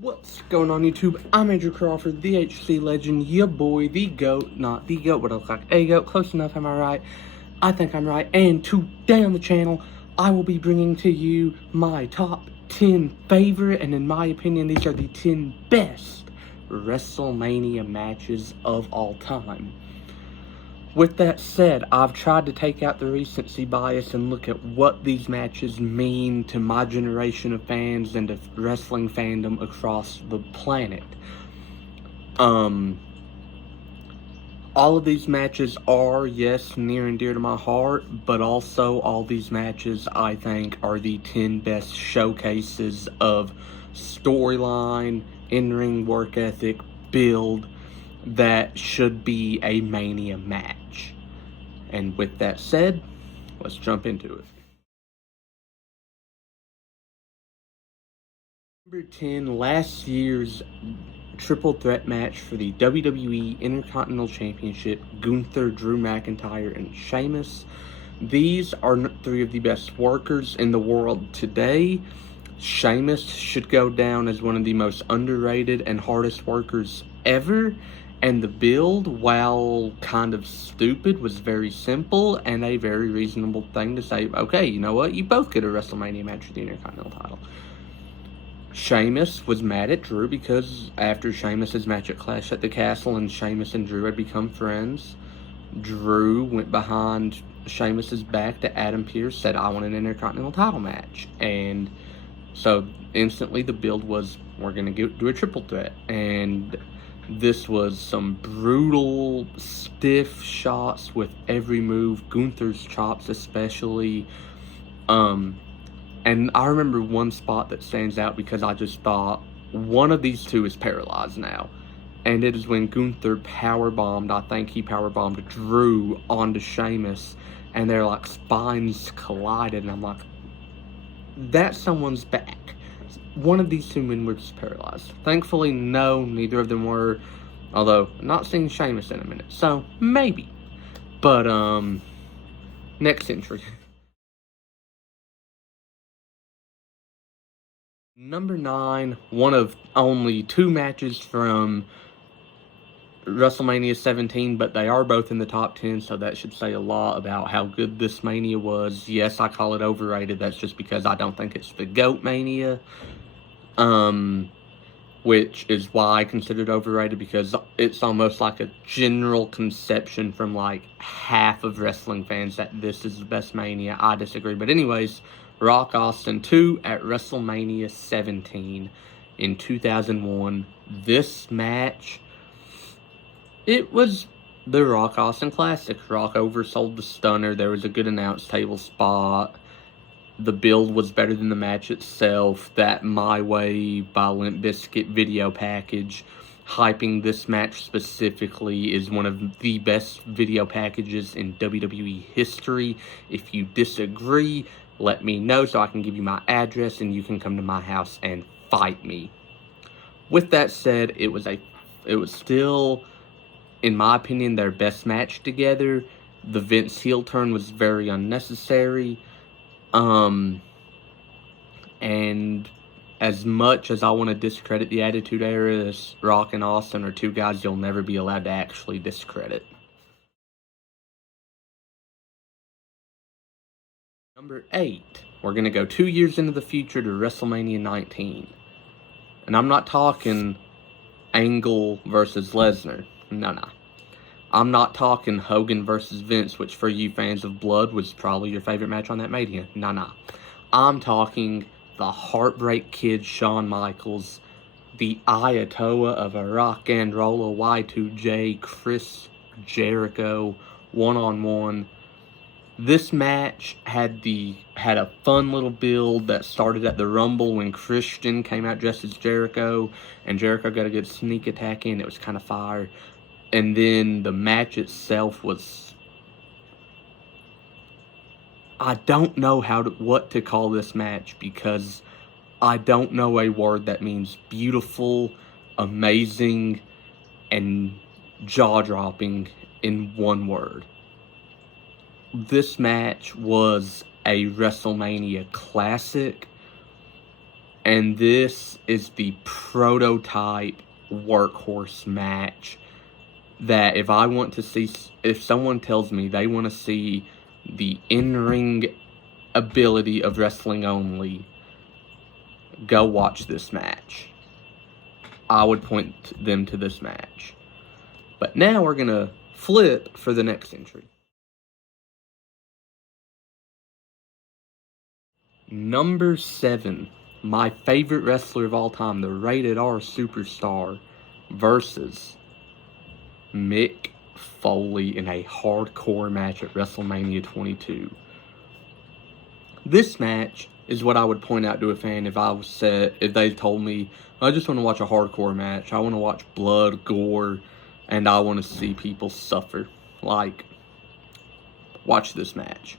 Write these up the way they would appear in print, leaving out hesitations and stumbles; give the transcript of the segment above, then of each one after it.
What's going on YouTube? I'm Andrew Crawford, the HC legend, ya boy, the GOAT, not the GOAT, but I look like a GOAT, close enough, am I right? I think I'm right, and today on the channel, I will be bringing to you my top 10 favorite, and in my opinion, these are the 10 best WrestleMania matches of all time. With that said, I've tried to take out the recency bias and look at what these matches mean to my generation of fans and to wrestling fandom across the planet. All of these matches are, yes, near and dear to my heart, but also all these matches, I think, are the 10 best showcases of storyline, in-ring work ethic, build, that should be a Mania match. And with that said, let's jump into it. Number 10, last year's triple threat match for the WWE Intercontinental Championship, Gunther, Drew McIntyre, and Sheamus. These are three of the best workers in the world today. Sheamus should go down as one of the most underrated and hardest workers ever. And the build, while kind of stupid, was very simple and a very reasonable thing to say, okay, you know what? You both get a WrestleMania match for the Intercontinental title. Sheamus was mad at Drew because after Sheamus' match at Clash at the Castle and Sheamus and Drew had become friends, Drew went behind Sheamus' back to Adam Pearce, said, I want an Intercontinental title match. And so instantly the build was, we're going to do a triple threat. And this was some brutal, stiff shots with every move, Gunther's chops especially. And I remember one spot that stands out because I just thought, one of these two is paralyzed now. And it is when Gunther powerbombed, I think he powerbombed Drew onto Sheamus, and their like spines collided, and I'm like, that's someone's back. One of these two men were just paralyzed. Thankfully, no, neither of them were. Although, I'm not seeing Sheamus in a minute. So, maybe. But, next entry. Number 9, one of only 2 matches from WrestleMania 17, but they are both in the top 10, so that should say a lot about how good this Mania was. Yes, I call it overrated. That's just because I don't think it's the GOAT Mania. Which is why I consider it overrated, because it's almost like a general conception from like half of wrestling fans that this is the best Mania. I disagree. But anyways, Rock Austin 2 at WrestleMania 17 in 2001. This match, it was the Rock Austin Classic. Rock oversold the stunner. There was a good announce table spot. The build was better than the match itself. That My Way by Limp Bizkit video package, hyping this match specifically, is one of the best video packages in WWE history. If you disagree, let me know so I can give you my address and you can come to my house and fight me. With that said, it was still, in my opinion, their best match together. The Vince heel turn was very unnecessary. And as much as I want to discredit the Attitude Era, Rock and Austin are two guys you'll never be allowed to actually discredit. Number 8, we're going to go 2 years into the future to WrestleMania 19. And I'm not talking Angle versus Lesnar. No. I'm not talking Hogan versus Vince, which for you fans of blood was probably your favorite match on that Mania. No. I'm talking the Heartbreak Kid Shawn Michaels, the Ayatollah of a Rock and Roll Y2J Chris Jericho one-on-one. This match had a fun little build that started at the Rumble when Christian came out dressed as Jericho, and Jericho got a good sneak attack in. It was kind of fire. And then the match itself was, I don't know what to call this match, because I don't know a word that means beautiful, amazing, and jaw-dropping in one word. This match was a WrestleMania classic, And this is the prototype workhorse match that if someone tells me they want to see the in-ring ability of wrestling only, go watch this match. I would point them to this match. But now we're going to flip for the next entry. Number 7, my favorite wrestler of all time, the Rated R Superstar, versus Mick Foley in a hardcore match at WrestleMania 22. This match is what I would point out to a fan if they told me, I just want to watch a hardcore match, I want to watch blood, gore, and I want to see people suffer. Like, watch this match.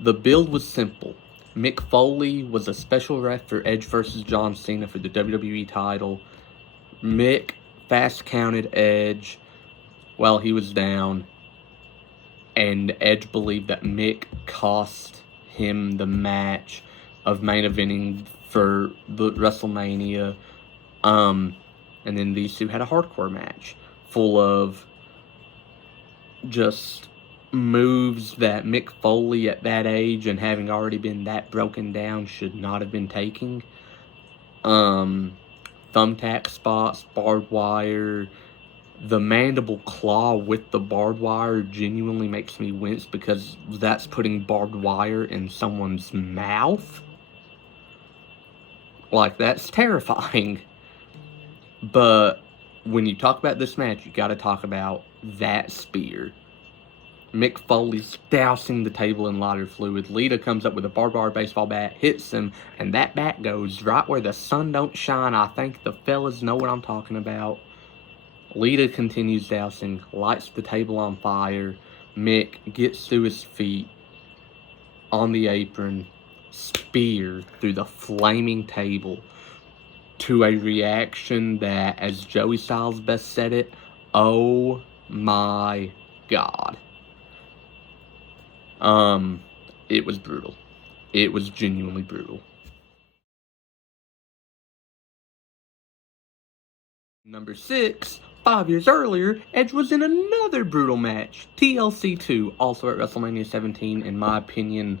The build was simple. Mick Foley was a special ref for Edge versus John Cena for the WWE title. Mick fast counted Edge while he was down, and Edge believed that Mick cost him the match of main eventing for the WrestleMania. And then these two had a hardcore match full of just moves that Mick Foley at that age and having already been that broken down should not have been taking. Thumbtack spots, barbed wire. The mandible claw with the barbed wire genuinely makes me wince because that's putting barbed wire in someone's mouth. Like, that's terrifying. But when you talk about this match, you gotta talk about that spear. Mick Foley's dousing the table in lighter fluid. Lita comes up with a barbed wire baseball bat, hits him, and that bat goes right where the sun don't shine. I think the fellas know what I'm talking about. Lita continues dousing, lights the table on fire. Mick gets to his feet on the apron, spear through the flaming table, to a reaction that, as Joey Styles best said it, oh my God. It was brutal. It was genuinely brutal. Number 6, 5 years earlier, Edge was in another brutal match, TLC 2, also at WrestleMania 17. In my opinion,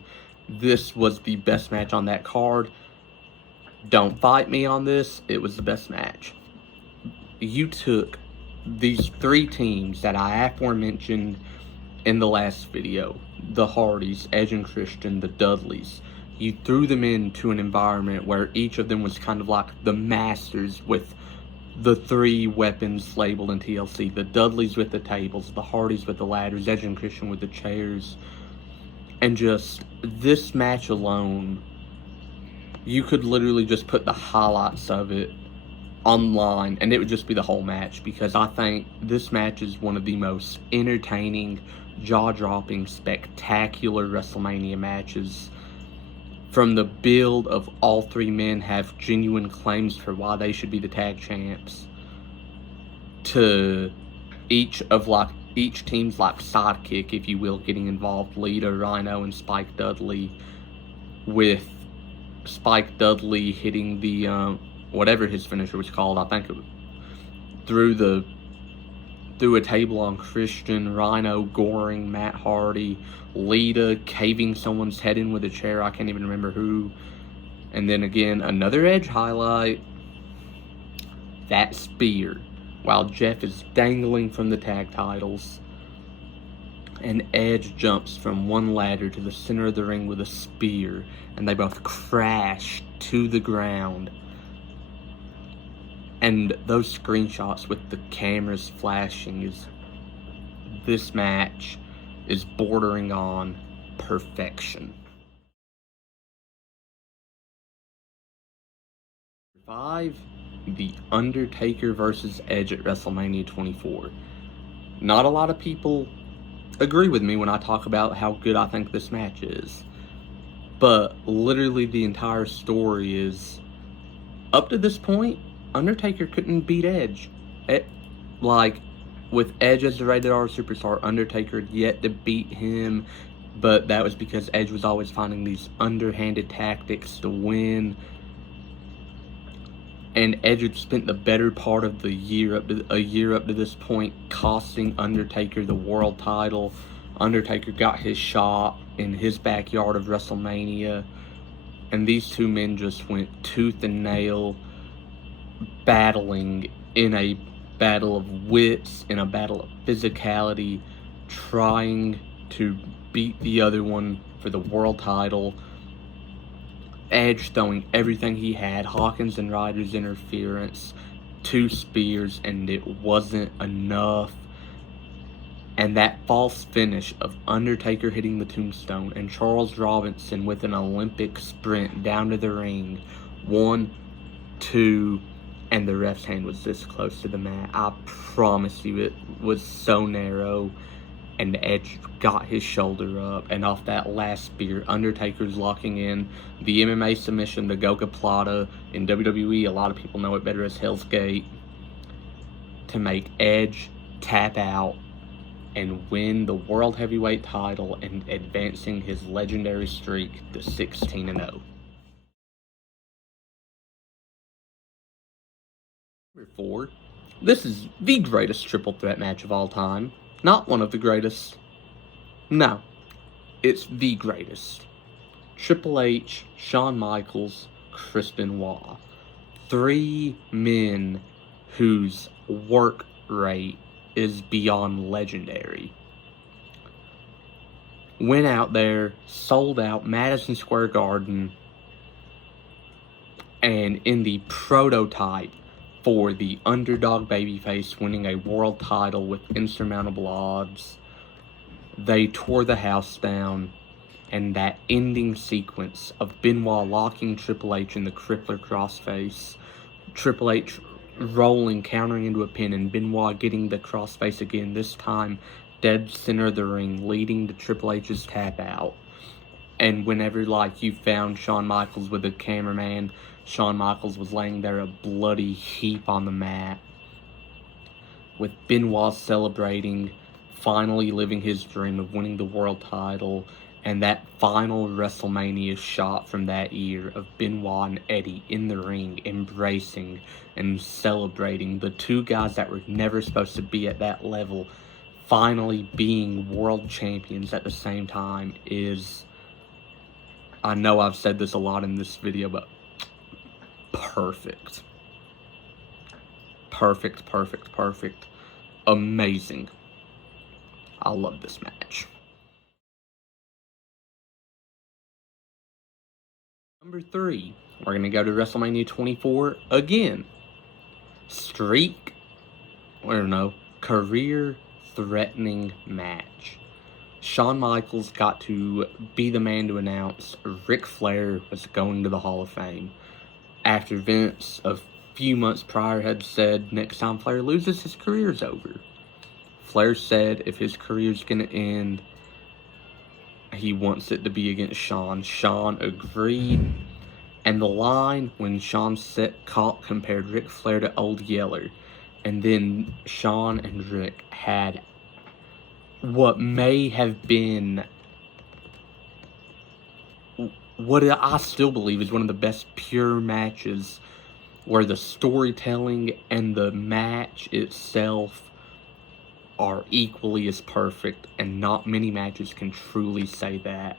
this was the best match on that card. Don't fight me on this, it was the best match. You took these 3 teams that I aforementioned in the last video, the Hardys, Edge and Christian, the Dudleys. You threw them into an environment where each of them was kind of like the masters with the 3 weapons labeled in TLC. The Dudleys with the tables, the Hardys with the ladders, Edge and Christian with the chairs. And just this match alone, you could literally just put the highlights of it online and it would just be the whole match, because I think this match is one of the most entertaining, jaw-dropping, spectacular WrestleMania matches. From the build of all 3 men have genuine claims for why they should be the tag champs, to each team's like sidekick, if you will, getting involved. Lita, Rhino, and Spike Dudley, with Spike Dudley hitting the whatever his finisher was called, I think it was through a table on Christian, Rhino goring Matt Hardy, Lita caving someone's head in with a chair, I can't even remember who. And then again, another Edge highlight, that spear, while Jeff is dangling from the tag titles, and Edge jumps from one ladder to the center of the ring with a spear, and they both crash to the ground. And those screenshots with the cameras flashing, this match is bordering on perfection. 5, The Undertaker versus Edge at WrestleMania 24. Not a lot of people agree with me when I talk about how good I think this match is. But literally the entire story is, up to this point, Undertaker couldn't beat Edge. With Edge as the Rated R Superstar, Undertaker had yet to beat him, but that was because Edge was always finding these underhanded tactics to win. And Edge had spent the better part of a year up to this point costing Undertaker the world title. Undertaker got his shot in his backyard of WrestleMania, and these two men just went tooth and nail, battling in a battle of wits, in a battle of physicality, trying to beat the other one for the world title. Edge throwing everything he had, Hawkins and Ryder's interference, 2 spears, and it wasn't enough. And that false finish of Undertaker hitting the tombstone and Charles Robinson with an Olympic sprint down to the ring, 1, 2, and the ref's hand was this close to the mat. I promise you, it was so narrow. And Edge got his shoulder up, and off that last spear, Undertaker's locking in the MMA submission, the Goga Plata. In WWE, a lot of people know it better as Hell's Gate, to make Edge tap out and win the World Heavyweight title and advancing his legendary streak to 16-0. Number 4. This is the greatest triple threat match of all time. Not one of the greatest. No, it's the greatest. Triple H, Shawn Michaels, Chris Benoit. 3 men whose work rate is beyond legendary. Went out there, sold out Madison Square Garden, and in the prototype for the underdog babyface winning a world title with insurmountable odds, they tore the house down. And that ending sequence of Benoit locking Triple H in the crippler crossface, Triple H rolling, countering into a pin, and Benoit getting the crossface again, this time dead center of the ring, leading to Triple H's tap out. And whenever, like, you found Shawn Michaels with a cameraman, Shawn Michaels was laying there a bloody heap on the mat, with Benoit celebrating, finally living his dream of winning the world title. And that final WrestleMania shot from that year of Benoit and Eddie in the ring, embracing and celebrating the 2 guys that were never supposed to be at that level, finally being world champions at the same time, is, I know I've said this a lot in this video, but perfect. Perfect, perfect, perfect. Amazing. I love this match. Number 3, we're going to go to WrestleMania 24 again. Streak, or no, career-threatening match. Shawn Michaels got to be the man to announce Ric Flair was going to the Hall of Fame, after Vince, a few months prior, had said next time Flair loses, his career's over. Flair said if his career's going to end, he wants it to be against Shawn. Shawn agreed. And the line when Shawn compared Ric Flair to Old Yeller. And then Shawn and Ric had what may have been, what I still believe is one of the best pure matches, where the storytelling and the match itself are equally as perfect, and not many matches can truly say that.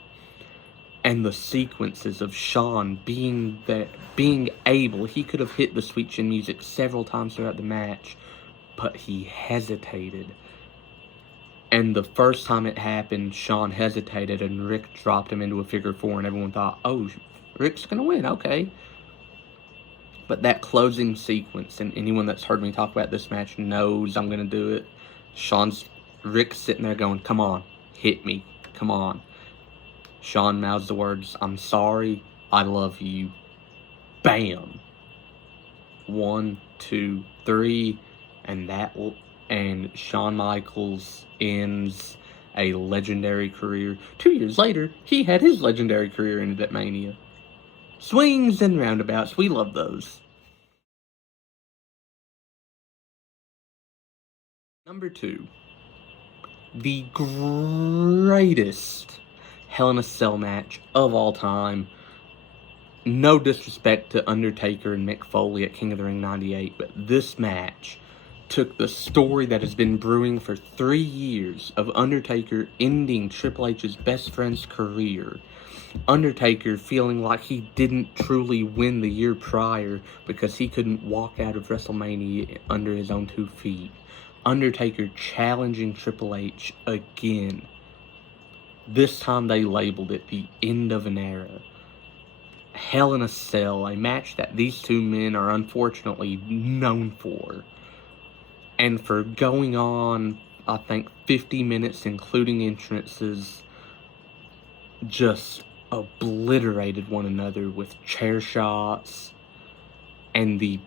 And the sequences of Shawn being able, he could have hit the Sweet Chin music several times throughout the match, but he hesitated. And the first time it happened, Shawn hesitated and Ric dropped him into a figure 4, and everyone thought, oh, Ric's gonna win, okay. But that closing sequence, and anyone that's heard me talk about this match knows I'm gonna do it. Ric's sitting there going, come on, hit me, come on. Shawn mouths the words, I'm sorry, I love you. Bam. 1, 2, 3, and Shawn Michaels ends a legendary career. 2 years later, he had his legendary career ended at Mania. Swings and roundabouts, we love those. Number 2, the greatest Hell in a Cell match of all time. no disrespect to Undertaker and Mick Foley at King of the Ring 98, but this match took the story that has been brewing for 3 years of Undertaker ending Triple H's best friend's career. Undertaker feeling like he didn't truly win the year prior because he couldn't walk out of WrestleMania under his own 2 feet. Undertaker challenging Triple H again. This time they labeled it the end of an era. Hell in a Cell, a match that these two men are unfortunately known for. And for going on, I think, 50 minutes, including entrances, just obliterated one another with chair shots, and the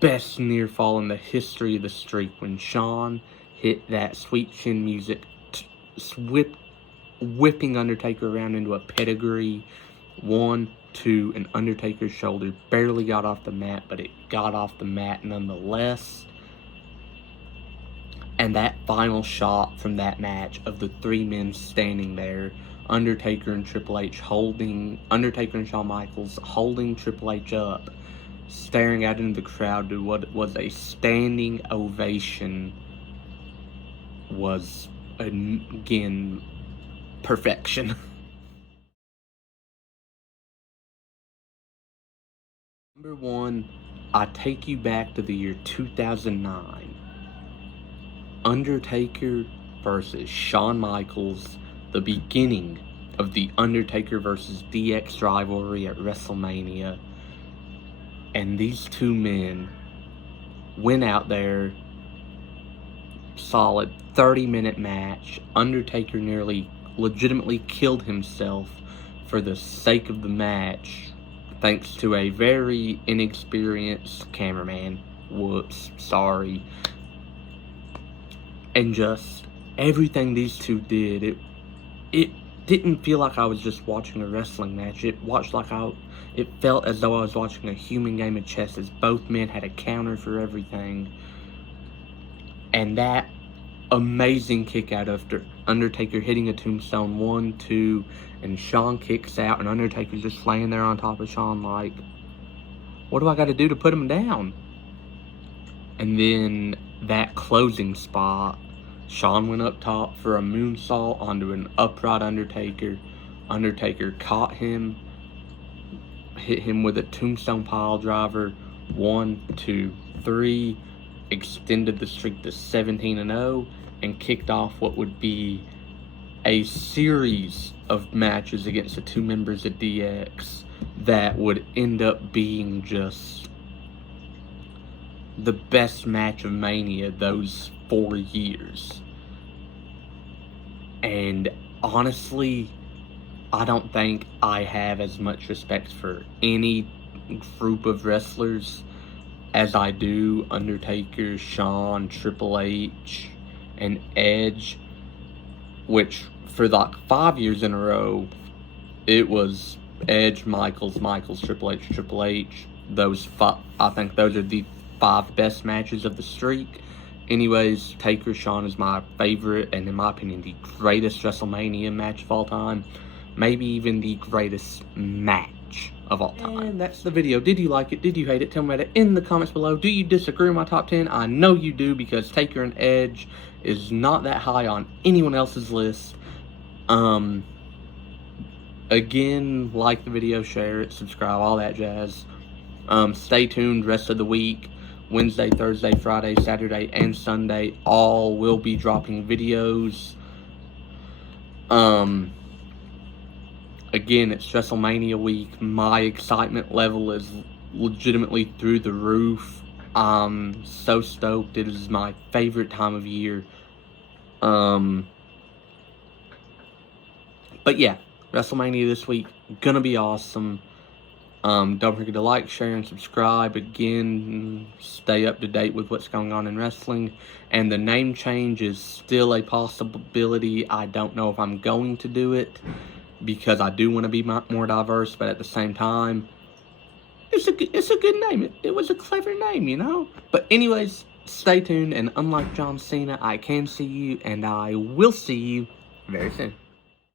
best near fall in the history of the streak when Shawn hit that sweet chin music, whipping Undertaker around into a pedigree. 1, 2, and Undertaker's shoulder barely got off the mat, but it got off the mat nonetheless. And that final shot from that match of the 3 men standing there, Undertaker and Triple H Undertaker and Shawn Michaels holding Triple H up, staring out into the crowd to what was a standing ovation, was, again, perfection. Number 1, I take you back to the year 2009. Undertaker versus Shawn Michaels, the beginning of the Undertaker versus DX rivalry at WrestleMania. And these 2 men went out there, solid 30-minute match. Undertaker nearly legitimately killed himself for the sake of the match, thanks to a very inexperienced cameraman. Whoops, sorry. And just everything these 2 did, it didn't feel like I was just watching a wrestling match. It felt as though I was watching a human game of chess, as both men had a counter for everything. And that amazing kick out after Undertaker hitting a tombstone, 1, 2, and Shawn kicks out, and Undertaker's just laying there on top of Shawn like, what do I got to do to put him down? And then that closing spot, Shawn went up top for a moonsault onto an upright Undertaker. Undertaker caught him, hit him with a tombstone pile driver, 1, 2, 3, extended the streak to 17-0, and kicked off what would be a series of matches against the 2 members of DX that would end up being just the best match of Mania those 4 years. And honestly, I don't think I have as much respect for any group of wrestlers as I do Undertaker, Shawn, Triple H, and Edge, which for like 5 years in a row, it was Edge, Michaels, Triple H, Triple H. I think those are the 5 best matches of the streak. Anyways, Taker Shawn is my favorite, and in my opinion, the greatest WrestleMania match of all time. Maybe even the greatest match of all time. And that's the video. Did you like it? Did you hate it? Tell me about it in the comments below. Do you disagree with my top 10? I know you do, because Taker and Edge is not that high on anyone else's list. Again, like the video, share it, subscribe, all that jazz. Stay tuned rest of the week. Wednesday, Thursday, Friday, Saturday, and Sunday, all will be dropping videos. Again, it's WrestleMania week. My excitement level is legitimately through the roof. I'm so stoked. It is my favorite time of year. But yeah, WrestleMania this week, gonna be awesome. Don't forget to like, share, and subscribe. Again, stay up to date with what's going on in wrestling. And the name change is still a possibility. I don't know if I'm going to do it, because I do want to be more diverse, but at the same time, it's a good name. It was a clever name, you know? But anyways, stay tuned, and unlike John Cena, I can see you, and I will see you very soon.